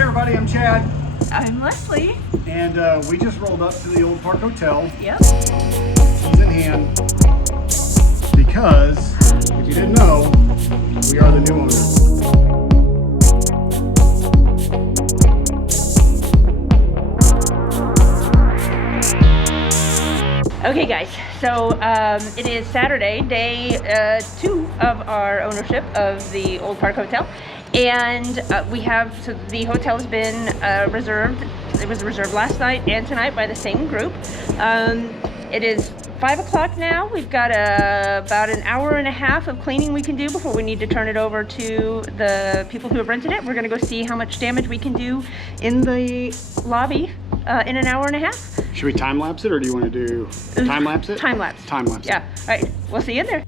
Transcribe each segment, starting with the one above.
everybody, I'm Chad. I'm Leslie. And we just rolled up to the Old Park Hotel. Yep. Keys in hand. Because, if you didn't know, we are the new owners. Okay guys, so it is Saturday, day 2 of our ownership of the Old Park Hotel. And so the hotel has been reserved. It was reserved last night and tonight by the same group. It is 5 o'clock now. We've got about an hour and a half of cleaning we can do before we need to turn it over to the people who have rented it. We're gonna go see how much damage we can do in the lobby in an hour and a half. Should we time lapse it, or do you want to do time lapse it? Time lapse. Time lapse. Yeah. All right. We'll see you in there.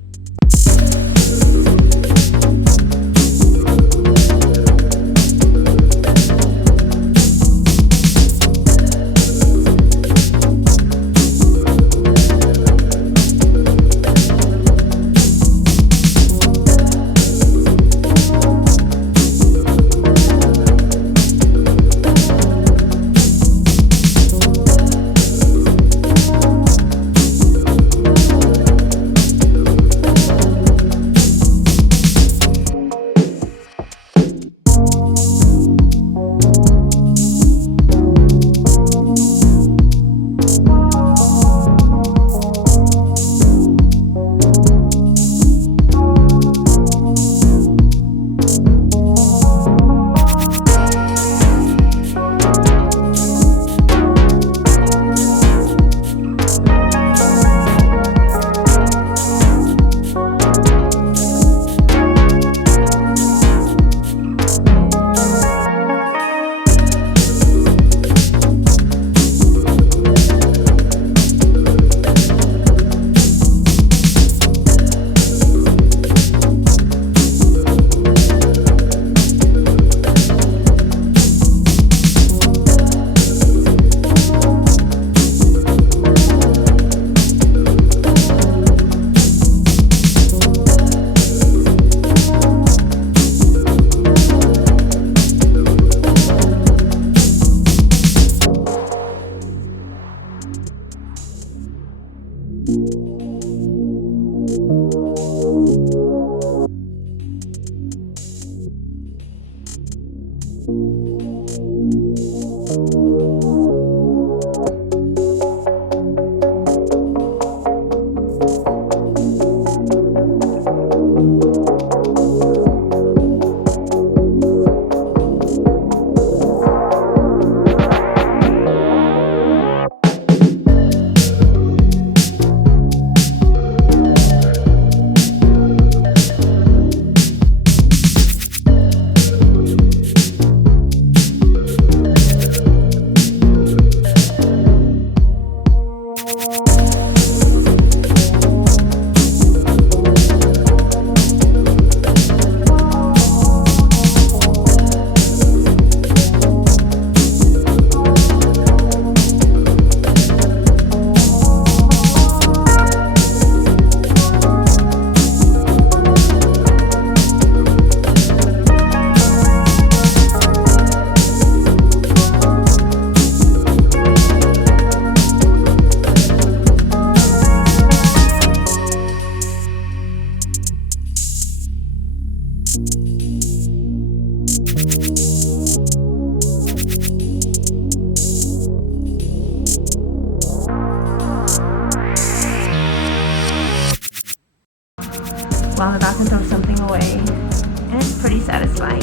Well, I'm about to throw something away, and it's pretty satisfying.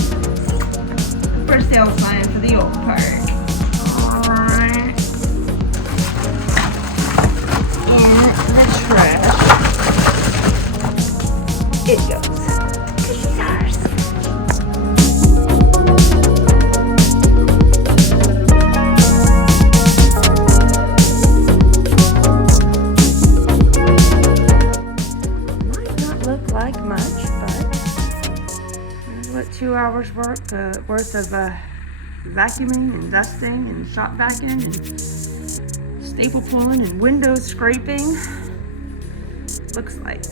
For sale sign for the Old Park. Alright. In the trash. It goes. 'Cause she's ours. Like much, but there's what, 2 hours worth of vacuuming and dusting and shop vacuuming and staple pulling and window scraping looks like.